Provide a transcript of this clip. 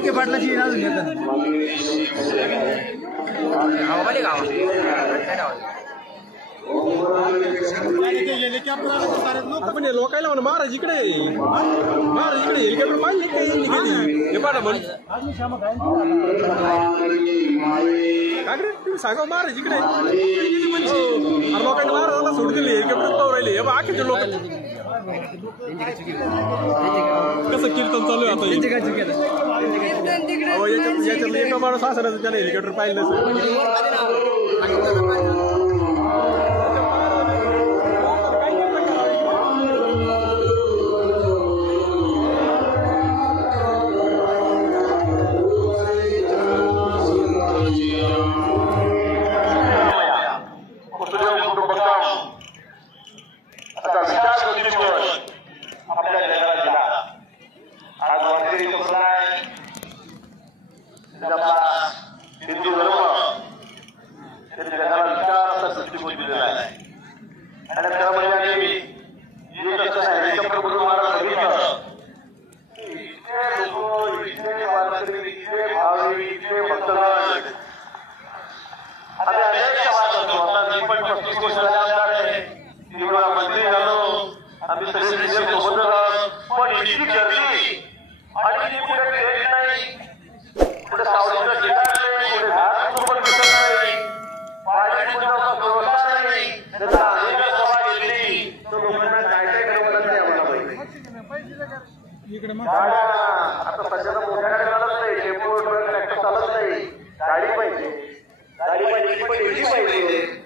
के पाटला ची अजून येतात आपण लोकायला म्हणा महाराज इकडे हेलिकॉप्टर पाहिजे पाठा म्हण काय तुम्ही सांगा महाराज इकडे लोकांनी महाराजांना सोडून दिले हेलिकॉप्टर पाहू राहिले हे बाकीचे लोक कसं कीर्तन चालू आहे आता याच्यात एका माणूस असं त्याला हेलिकॉप्टर पाहिलं हिंदू धर्म जगाला विचार असा दृष्टिकोन दिलेला आहे आणि त्यामध्ये आम्ही महाराज बघितलं इतके लोक इतके वारकरी इतके भावी इतके भक्तगण आम्ही अनेक वाद होतो आता मी पण 35 वर्षाला आमदार आहे 3 वेळा मंत्री झालो आम्ही सगळे सोबत पण इतकी गर्दी आणि ती कुठे ट्रेन नाही कुठे सावलीचं ठिकाण नाही कुठे घाट पण दिसत नाही पाणी पुण्याचा व्यवस्था नाही त्याचा अनेक सभा घेतली तर लोकांना काय काय करावं लागते आम्हाला पाहिजे आता सध्याला मोठ्या गाडी चालत नाही टेम्पो ट्रॅक्टर चालत नाही गाडी पाहिजे पण एवढी पाहिजे